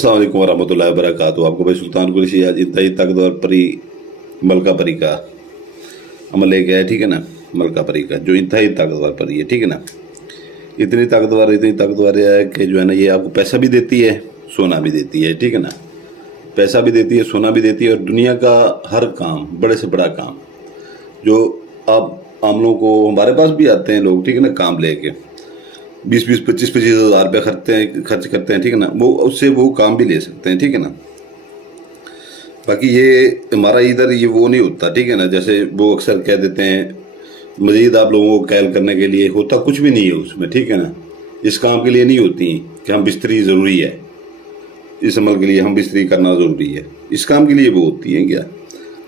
अस्सलाम वालेकुम वरहमतुल्लाहि वबरकातुहू। आपको भाई सुल्तान कुरैशी आज इंतहाई ताकतवर परी मलका परी का अमल लेके आया, ठीक है ना। मलका परी का जो इंतहाई ताकतवर परी है, ठीक है ना। इतनी ताकतवर है कि जो है ना ये आपको पैसा भी देती है, सोना भी देती है, ठीक है ना। पैसा भी देती है, सोना भी देती है, और दुनिया का हर काम, बड़े से बड़ा काम जो आप आम लोगों को, हमारे पास भी आते हैं लोग, ठीक है ना, काम लेके 20-20, 25-25 हज़ार रुपये खर्च करते हैं, ठीक है ना। वो उससे वो काम भी ले सकते हैं, ठीक है ना। बाकी ये हमारा इधर ये वो नहीं होता, ठीक है ना। जैसे वो अक्सर कह देते हैं मज़ीद आप लोगों को कैल करने के लिए, होता कुछ भी नहीं है उसमें, ठीक है ना। इस काम के लिए नहीं होती कि हम बिस्तरी ज़रूरी है, इस अमल के लिए हम बिस्तरी करना ज़रूरी है, इस काम के लिए वो होती हैं क्या।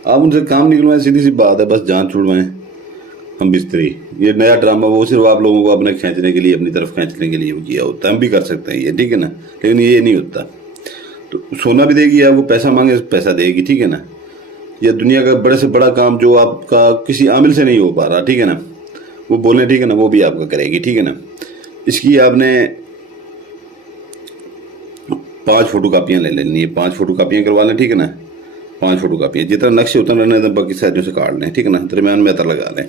आप उनसे काम निकलवाएं, सीधी सी बात है, बस जान छुड़वाएं हम बिस्तरी। ये नया ड्रामा वो सिर्फ आप लोगों को अपने खींचने के लिए, अपनी तरफ खींचने के लिए वो किया होता है। हम भी कर सकते हैं ये, ठीक है ना, लेकिन ये नहीं होता। तो सोना भी देगी, आपको पैसा मांगे पैसा देगी, ठीक है ना। ये दुनिया का बड़े से बड़ा काम जो आपका किसी आमिल से नहीं हो पा रहा, ठीक है ना, वो बोले, ठीक है ना, वो भी आपका करेगी, ठीक है ना। इसकी आपने 5 फोटो कापियाँ ले लेनी है, 5 फोटो कापियाँ करवा लें, ठीक है ना। 5 फोटो कापियाँ, जितना नक्शे उतना रहने दें, बाकी साइडों से काट लें, ठीक है ना। दरमियान में अतर लगा लें,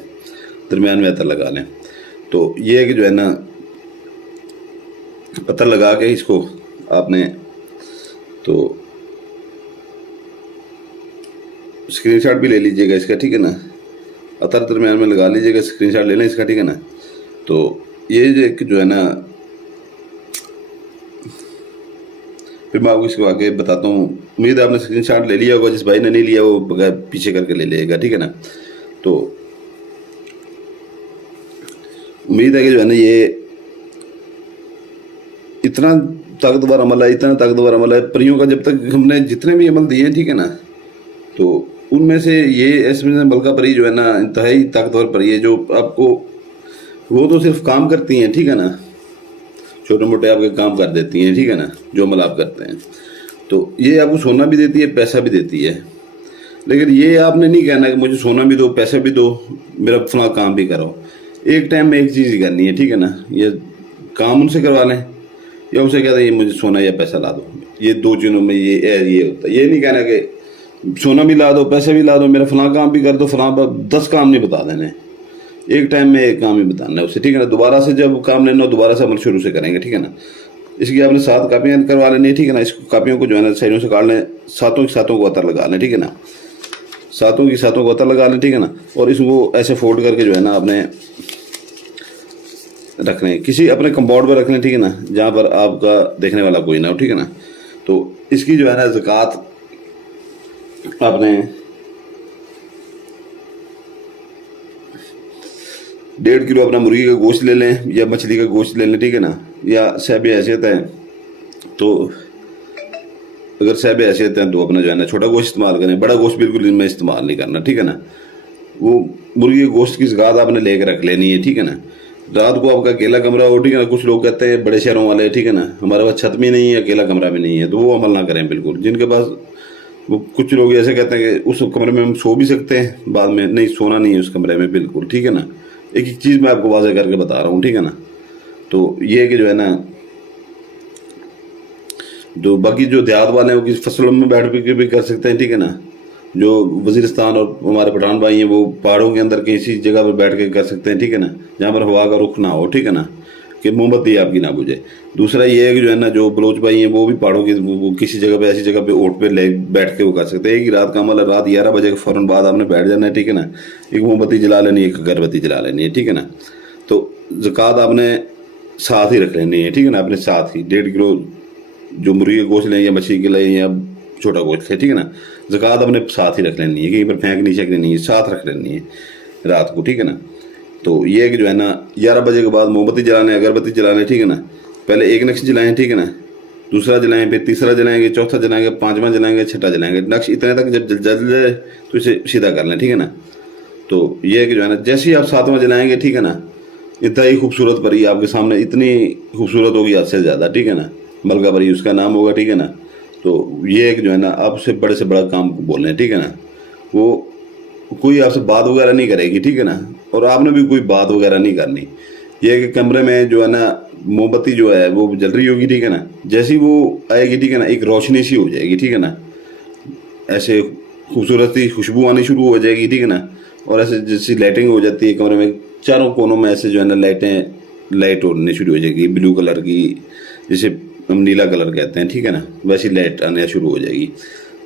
दरमियान में अतर लगा लें। तो ये है कि जो है ना, अतर लगा के इसको आपने तो स्क्रीनशॉट भी ले लीजिएगा इसका, ठीक है ना। अतर दरमियान में लगा लीजिएगा, स्क्रीनशॉट ले लें इसका, ठीक है ना। तो ये जो है ना, फिर मैं आपको इसको आगे बताता हूँ। उम्मीद है आपने स्क्रीनशॉट ले लिया होगा, जिस भाई ने नहीं लिया वो बगैर पीछे करके ले लेगा, ठीक है ना। तो उम्मीद है कि जो है ना ये इतना ताकतवर अमल है, इतना ताकतवर अमल है परियों का। जब तक हमने जितने भी अमल दिए हैं, ठीक है ना, तो उनमें से ये इसमें मलका परी जो है ना इंतहाई ताकतवर परी है, जो आपको वो तो सिर्फ काम करती हैं, ठीक है ना, छोटे मोटे आपके काम कर देती हैं, ठीक है ना, जो अमल आप करते हैं। तो ये आपको सोना भी देती है, पैसा भी देती है। लेकिन ये आपने नहीं कहना कि मुझे सोना भी दो, पैसा भी दो, मेरा फला काम भी करो। एक टाइम में एक चीज़ ही करनी है, ठीक है ना। ये काम उनसे करवा लें या उनसे कहते हैं ये मुझे सोना या पैसा ला दो। ये 2 चीज़ों में ये होता है। ये नहीं कहना कि सोना भी ला दो, पैसे भी ला दो, मेरा फला काम भी कर दो, फला 10 काम नहीं बता देने, एक टाइम में एक काम ही बताना है उससे, ठीक है ना। दोबारा से जब काम लेना हो दोबारा से अमल शुरू से करेंगे, ठीक है ना। इसकी आपने 7 कापियाँ करवा लेनी है, ठीक है ना। इस कापियों को जो है ना साइडों से काट लें, सातों की सातों को अतर लगा लें, ठीक है ना। सातों की सातों को अतर लगा लें, ठीक है ना। और इसको ऐसे फोल्ड करके जो है ना आपने रख लें, किसी अपने कंपाउंड पर रख लें, ठीक है ना, जहाँ पर आपका देखने वाला कोई ना हो, ठीक है ना। तो इसकी जो है ना ज़कात आपने 1.5 किलो अपना मुर्गी का गोश्त ले लें या मछली का गोश्त ले लें, ठीक है ना। या साहब हैसियत है तो अगर साहब हैसियत है तो अपना जो है ना छोटा गोश्त इस्तेमाल करें, बड़ा गोश्त बिल्कुल इनमें इस्तेमाल नहीं करना, ठीक है ना। वो मुर्गी के गोश्त की ज़कात आपने लेकर रख लेनी है, ठीक है ना। रात को आपका अकेला कमरा हो, ठीक है ना। कुछ लोग कहते हैं बड़े शहरों वाले, ठीक है ना, हमारे पास छत भी नहीं है, अकेला कमरा भी नहीं है, तो वो अमल ना करें बिल्कुल। जिनके पास वो कुछ लोग ऐसे कहते हैं कि उस कमरे में हम सो भी सकते हैं, बाद में नहीं सोना नहीं है उस कमरे में, बिल्कुल, ठीक है ना। एक एक चीज़ मैं आपको वाज़ेह करके बता रहा हूँ, ठीक है ना। तो ये है कि जो है ना, जो बाकी जो देहात वाले हैं वो किसी फसलों में बैठ के भी कर सकते हैं, ठीक है ना। जो वजीरिस्तान और हमारे पठान भाई हैं वो पहाड़ों के अंदर किसी जगह पर बैठ के कर सकते हैं, ठीक है ना, जहाँ पर हवा का रुख ना हो, ठीक है ना, कि मोमबत्ती आपकी ना बुझे। दूसरा ये है कि जो है ना जो बलोच भाई हैं वो भी पहाड़ों की वो किसी जगह पे, ऐसी जगह पे ओट पे ले बैठ के वो कर सकते हैं। एक ही रात का अमल है, रात 11 बजे के फ़ौरन बाद आपने बैठ जाना है, ठीक है ना। एक मोमबत्ती जला लेनी है, एक अगरबत्ती जला लेनी है, ठीक है ना। तो ज़कात आपने साथ ही रख लेनी है, ठीक है ना, अपने साथ ही 1.5 किलो जो मुर्गी का गोश्त लें या मछली के लें या छोटा गोश्त है, ठीक है ना, ज़कात अपने साथ ही रख लेनी है, कहीं पर फेंक नहीं सकनी नहीं है, साथ रख लेनी है रात को, ठीक है ना। तो ये है कि जो है ना 11 बजे के बाद मोमबत्ती जलाने, अगरबत्ती जलाने, ठीक है ना। पहले एक नक्श जलाएं, ठीक है ना, दूसरा जलाएं, फिर तीसरा जलाएंगे, चौथा जलाएंगे, 5वां जलाएंगे, छठा जलाएंगे। नक्श इतने तक जब जल जाए तो इसे सीधा कर लें, ठीक है ना। तो ये है कि जो है ना जैसे ही आप 7वां जलाएंगे, ठीक है ना, इतना ही खूबसूरत परी आपके सामने, इतनी खूबसूरत होगी हद से ज़्यादा, ठीक है ना। मलका परी उसका नाम होगा, ठीक है ना। तो ये एक जो है ना आप उससे बड़े से बड़ा काम बोल रहे हैं, ठीक है ना। वो कोई आपसे बात वगैरह नहीं करेगी, ठीक है ना, और आपने भी कोई बात वगैरह नहीं करनी। ये कि कमरे में जो है ना मोम बत्ती जो है वो जल रही होगी, ठीक है ना, जैसी वो आएगी, ठीक है ना, एक रोशनी सी हो जाएगी, ठीक है ना, ऐसे खूबसूरत सी खुशबू आनी शुरू हो जाएगी, ठीक है ना, और ऐसे जैसी लाइटिंग हो जाती है कमरे में, चारों कोनों में ऐसे जो है ना लाइट होने शुरू हो जाएगी ब्लू कलर की, जिसे हम नीला कलर कहते हैं, ठीक है ना, वैसी लाइट आने शुरू हो जाएगी,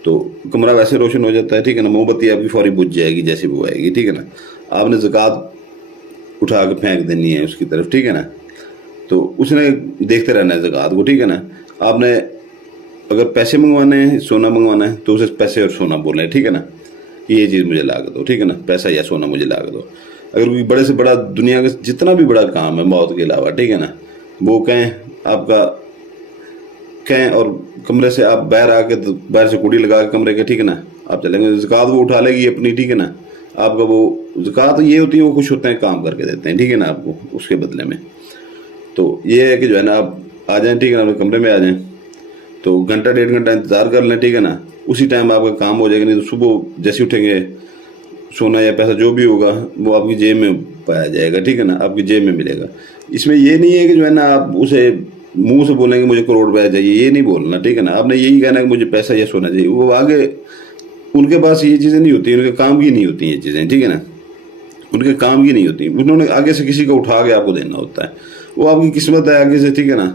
तो कमरा वैसे रोशन हो जाता है, ठीक है ना, मोमबत्ती आपकी फौरी बुझ जाएगी जैसे वो आएगी, ठीक है ना। आपने ज़कात उठा के फेंक देनी है उसकी तरफ, ठीक है ना, तो उसने देखते रहना है ज़कात को, ठीक है ना। आपने अगर पैसे मंगवाने हैं, सोना मंगवाना है, तो उसे पैसे और सोना बोलना है, ठीक है ना, ये चीज़ मुझे ला के दो, ठीक है ना, पैसा या सोना मुझे ला के दो। अगर कोई बड़े से बड़ा दुनिया का जितना भी बड़ा काम है मौत के अलावा, ठीक है ना, वो कहें आपका कहें और कमरे से आप बाहर आके, बाहर से कुड़ी लगा के कमरे के, ठीक है ना, आप चलेंगे, ज़कात वो उठा लेगी अपनी, ठीक है ना, आपका वो ज़कात ये होती है, वो खुश होते हैं, काम करके देते हैं, ठीक है ना, आपको उसके बदले में। तो ये है कि जो है ना आप आ जाएं, ठीक है ना, कमरे में आ जाएं, तो घंटा 1.5 घंटा इंतज़ार कर लें, ठीक है ना, उसी टाइम आपका काम हो जाएगा। नहीं तो सुबह जैसे उठेंगे, सोना या पैसा जो भी होगा वो आपकी जेब में पाया जाएगा, ठीक है ना, आपकी जेब में मिलेगा। इसमें ये नहीं है कि जो है ना आप उसे मुंह से बोलेंगे मुझे करोड़ रुपया चाहिए, ये नहीं बोलना, ठीक है ना, आपने यही कहना कि मुझे पैसा या सोना चाहिए। वो आगे उनके पास ये चीज़ें नहीं होती, उनके काम की नहीं होती ये चीज़ें, ठीक है ना, उनके काम की नहीं होती, उन्होंने आगे से किसी को उठा के आपको देना होता है, वो आपकी किस्मत है आगे से, ठीक है ना।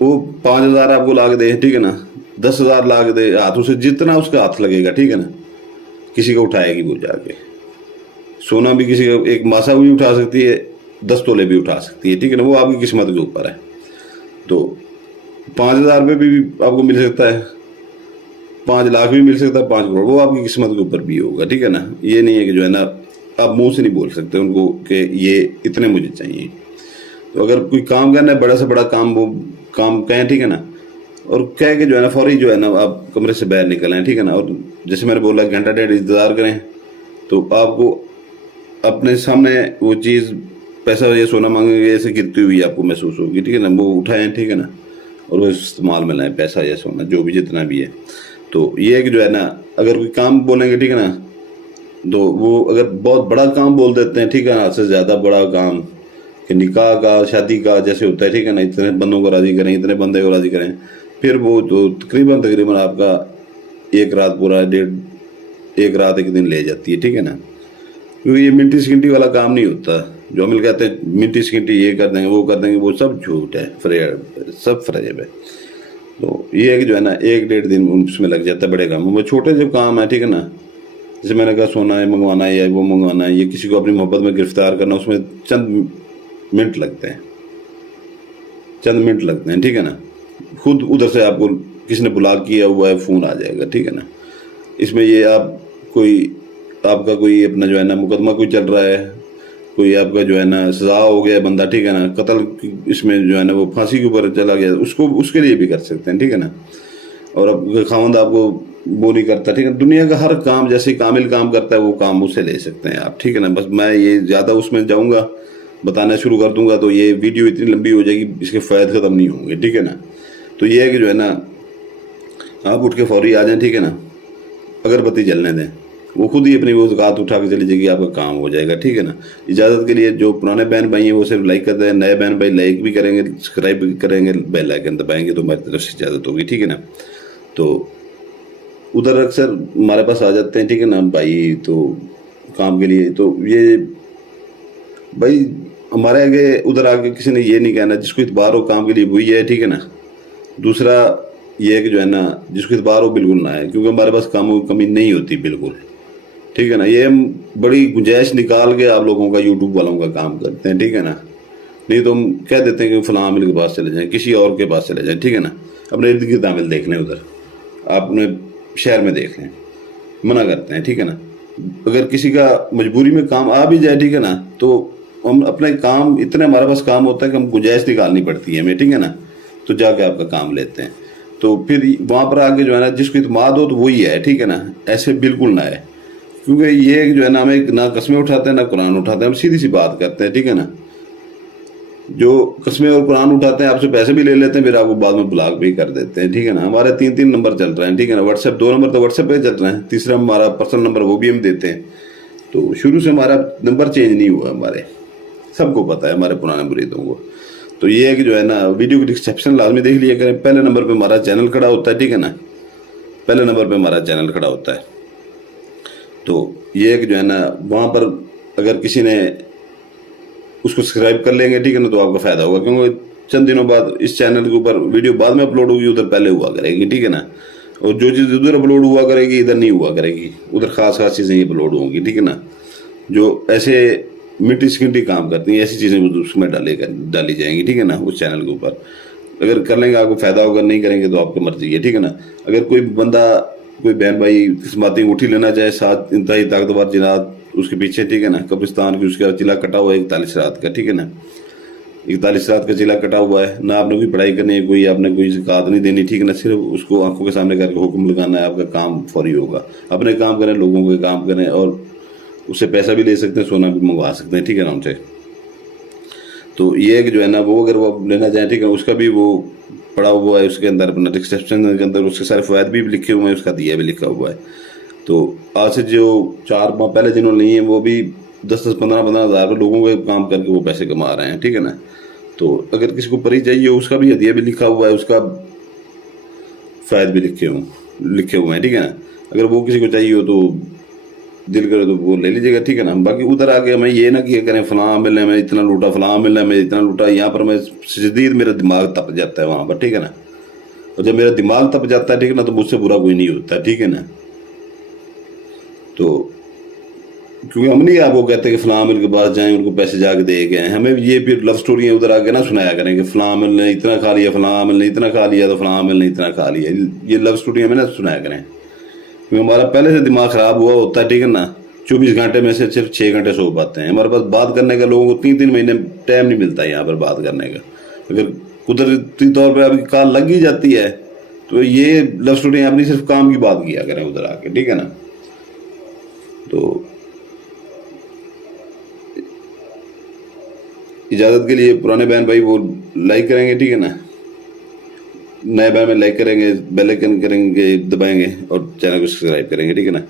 वो 5,000 आपको ला के दे, ठीक है ना, 10,000 ला के दे, हाथों से जितना उसका हाथ लगेगा, ठीक है ना, किसी को उठाएगी वो जाके। सोना भी किसी का, एक मासा भी उठा सकती है, 10 तोले भी उठा सकती है, ठीक है ना, वो आपकी किस्मत के ऊपर है। तो 5,000 रुपये भी आपको मिल सकता है, 5 लाख भी मिल सकता है, 5 करोड़, वो आपकी किस्मत के ऊपर भी होगा, ठीक है ना। ये नहीं है कि जो है ना आप मुंह से नहीं बोल सकते उनको कि ये इतने मुझे चाहिए। तो अगर कोई काम करना है, बड़ा से बड़ा काम, वो काम कहें, ठीक है ना, और कह के जो है ना फौरी जो है ना आप कमरे से बाहर निकलें, ठीक है ना। और जैसे मैंने बोला घंटा 1.5 इंतज़ार करें, तो आपको अपने सामने वो चीज़ पैसा या सोना मांगेंगे, ऐसे गिरती हुई आपको महसूस होगी, ठीक है ना, वो उठाएं, ठीक है ना, और वो इस्तेमाल में लाएं, पैसा या सोना जो भी जितना भी है। तो ये है कि जो है ना अगर कोई काम बोलेंगे, ठीक है ना, तो वो अगर बहुत बड़ा काम बोल देते हैं, ठीक है ना, से ज़्यादा बड़ा काम कि निकाह का, शादी का जैसे होता है, ठीक है ना, इतने बंदों को राज़ी करें, इतने बंदे को राज़ी करें, फिर वो तो तकरीबन आपका एक रात पूरा, एक रात एक दिन ले जाती है, ठीक है ना। क्योंकि ये मिनटी सेकंडी वाला काम नहीं होता, जो हम कहते हैं मिनटी सेकंडी ये कर देंगे वो कर देंगे, वो सब झूठ है, सब फरेब है। तो ये है कि जो है ना 1-1.5 दिन उसमें लग जाता है बड़े कामों में। छोटे जो काम है, ठीक है ना, जैसे मैंने कहा सोना है मंगवाना है या वो मंगवाना है, ये किसी को अपनी मोहब्बत में गिरफ्तार करना, उसमें चंद मिनट लगते हैं, चंद मिनट लगते हैं, ठीक है ना। खुद उधर से आपको किसी ने बुला किया हुआ है, फ़ोन आ जाएगा, ठीक है ना। इसमें ये आप कोई आपका कोई अपना जो है ना मुकदमा कोई चल रहा है, कोई आपका जो है ना सजा हो गया बंदा, ठीक है ना, कत्ल इसमें जो है ना वो फांसी के ऊपर चला गया, उसको उसके लिए भी कर सकते हैं, ठीक है ना। और अब खामद आपको वो नहीं करता, ठीक है, दुनिया का हर काम जैसे कामिल काम करता है वो काम उससे ले सकते हैं आप, ठीक है ना। बस मैं ये ज़्यादा उसमें जाऊँगा, बताना शुरू कर दूंगा तो ये वीडियो इतनी लंबी हो जाएगी, इसके फ़ायदे ख़त्म नहीं होंगे, ठीक है ना। तो ये है कि जो है ना आप उठ के फौरी आ जाएं, ठीक है ना, अगरबत्ती जलने दें, वो खुद ही अपनी वो ज़कात उठा के चली जाएगी, आपका काम हो जाएगा, ठीक है ना। इजाज़त के लिए जो पुराने बहन भाई हैं वो सिर्फ लाइक करते हैं, नए बहन भाई लाइक भी करेंगे, सब्सक्राइब भी करेंगे, बेल आइकन दबाएंगे तो हमारी तरफ से इजाज़त होगी, ठीक है ना। तो उधर अक्सर हमारे पास आ जाते हैं, ठीक है ना भाई, तो काम के लिए, तो ये भाई हमारे आगे उधर आके किसी ने ये नहीं कहना, जिसको इतबार हो काम के लिए वही है, ठीक है ना। दूसरा ये है कि जो है ना जिसको इतबार हो बिल्कुल ना है, क्योंकि हमारे पास कामों की कमी नहीं होती बिल्कुल, ठीक है ना। ये हम बड़ी गुंजाइश निकाल के आप लोगों का, यूट्यूब वालों का काम करते हैं, ठीक है ना। नहीं तो हम कह देते हैं कि फलां आमिल के पास चले जाएं, किसी और के पास चले जाएं, ठीक है ना, अपने इर्द गिर्द आमिल देख लें, उधर आपने शहर में देख लें, मना करते हैं, ठीक है ना। अगर किसी का मजबूरी में काम आ भी जाए, ठीक है ना, तो हम अपने काम, इतने हमारे पास काम होता है कि हम गुंजाइश निकालनी पड़ती है हमें, ठीक है ना, तो जाके आपका काम लेते हैं। तो फिर वहाँ पर आके जो है ना जिसको इत्माद हो तो वही है, ठीक है ना, ऐसे बिल्कुल ना है। क्योंकि ये जो है ना हमें ना कस्में उठाते हैं ना कुरान उठाते हैं, हम सीधी सी बात करते हैं, ठीक है ना। जो कस्में और कुरान उठाते हैं आपसे पैसे भी ले लेते हैं, फिर आपको बाद में ब्लॉक भी कर देते हैं, ठीक है ना। हमारे 3-3 नंबर चल रहे हैं, ठीक है ना, व्हाट्सएप 2 नंबर तो व्हाट्सएप पे चल रहे हैं, तीसरा हमारा पर्सनल नंबर वो भी हम देते हैं। तो शुरू से हमारा नंबर चेंज नहीं हुआ, हमारे सबको पता है, हमारे पुराने मुरीदों को। तो ये है कि जो है ना वीडियो की डिस्क्रिप्शन लाजमी देख लिया करें। पहले नंबर पे हमारा चैनल खड़ा होता है, ठीक है ना, पहले नंबर पे हमारा चैनल खड़ा होता है। तो ये है कि जो है ना वहाँ पर अगर किसी ने उसको सब्सक्राइब कर लेंगे, ठीक है ना, तो आपका फ़ायदा होगा, क्योंकि चंद दिनों बाद इस चैनल के ऊपर वीडियो बाद में अपलोड होगी, उधर पहले हुआ करेगी, ठीक है ना। और जो चीज़ उधर अपलोड हुआ करेगी इधर नहीं हुआ करेगी, उधर खास चीज़ें ही अपलोड होंगी, ठीक है ना। जो ऐसे मिट्टी सिकंटी काम करती हैं ऐसी चीज़ें उसमें डाली जाएंगी, ठीक है ना, उस चैनल के ऊपर। अगर कर लेंगे आपको फ़ायदा होगा, नहीं करेंगे तो आपकी मर्जी है, ठीक है ना। अगर कोई बंदा, कोई बहन भाई किस्मती अंगूठी लेना चाहे, साथ इंतहाई ताकतवर जिनात उसके पीछे, ठीक है ना, कब्रिस्तान की उसका चिला कटा हुआ है 41 रात का, ठीक है ना, 41 रात का चिला कटा हुआ है ना। आपने कोई पढ़ाई करनी है, कोई आपने कोई ज़कात नहीं देनी, ठीक है ना, सिर्फ उसको आंखों के सामने करके हुक्म लगाना है, आपका काम फौरी होगा। अपने काम करें, लोगों के काम करें, और उससे पैसा भी ले सकते हैं, सोना भी मंगवा सकते हैं, ठीक है ना, उनसे। तो ये है कि जो है ना वो अगर वो लेना चाहें, ठीक है, उसका भी वो पड़ा हुआ है उसके अंदर, अपना डिस्क्रिप्शन के अंदर उसके सारे फ़वाद भी लिखे हुए हैं, उसका दिया भी लिखा हुआ है। तो आज से जो 4 माह पहले जिन्होंने नहीं है वो भी 10-10, 15-15 हज़ार लोगों के काम करके वो पैसे कमा रहे हैं, ठीक है ना। तो अगर किसी को परी चाहिए उसका भी हदिया भी लिखा हुआ है, उसका फ़ायद भी लिखे हुए हैं, ठीक है ना। अगर वो किसी को चाहिए हो तो दिल करे तो वो ले लीजिएगा, ठीक है ना। बाकी उधर आके हमें ये ना किया करें फलां मिलने में इतना लूटा, फलां मिलने में इतना लूटा, यहाँ पर मैं शदीद मेरा दिमाग तप जाता है वहाँ पर, ठीक है ना। और जब मेरा दिमाग तप जाता है, ठीक है ना, तो मुझसे बुरा कोई नहीं होता, ठीक है ना। तो क्योंकि हम नहीं आपको कहते कि फलां मिल के पास जाएं उनको पैसे जाके दे गए हैं, हमें ये फिर लव स्टोरियाँ उधर आके ना सुनाया करें कि फलां मिल ने इतना खा लिया, फलां मिल ने इतना खा लिया, तो फलां मिल ने इतना खा लिया, ये लव स्टोरियाँ में ना सुनाया करें, क्योंकि हमारा पहले से दिमाग ख़राब हुआ होता है, ठीक है ना। 24 घंटे में से सिर्फ 6 घंटे सो पाते हैं। हमारे पास बात करने का लोगों को 3-3 महीने टाइम नहीं मिलता है यहाँ पर बात करने का। अगर कुदरती तौर पर आपकी कॉल लग ही जाती है तो ये लव स्टोरी अपनी सिर्फ काम की बात किया करें उधर आके, ठीक है ना। तो इजाज़त के लिए पुराने बहन भाई वो लाइक करेंगे, ठीक है ना, नए बहन में लाइक करेंगे, बेल आइकन करेंगे, दबाएंगे, और चैनल को सब्सक्राइब करेंगे, ठीक है ना।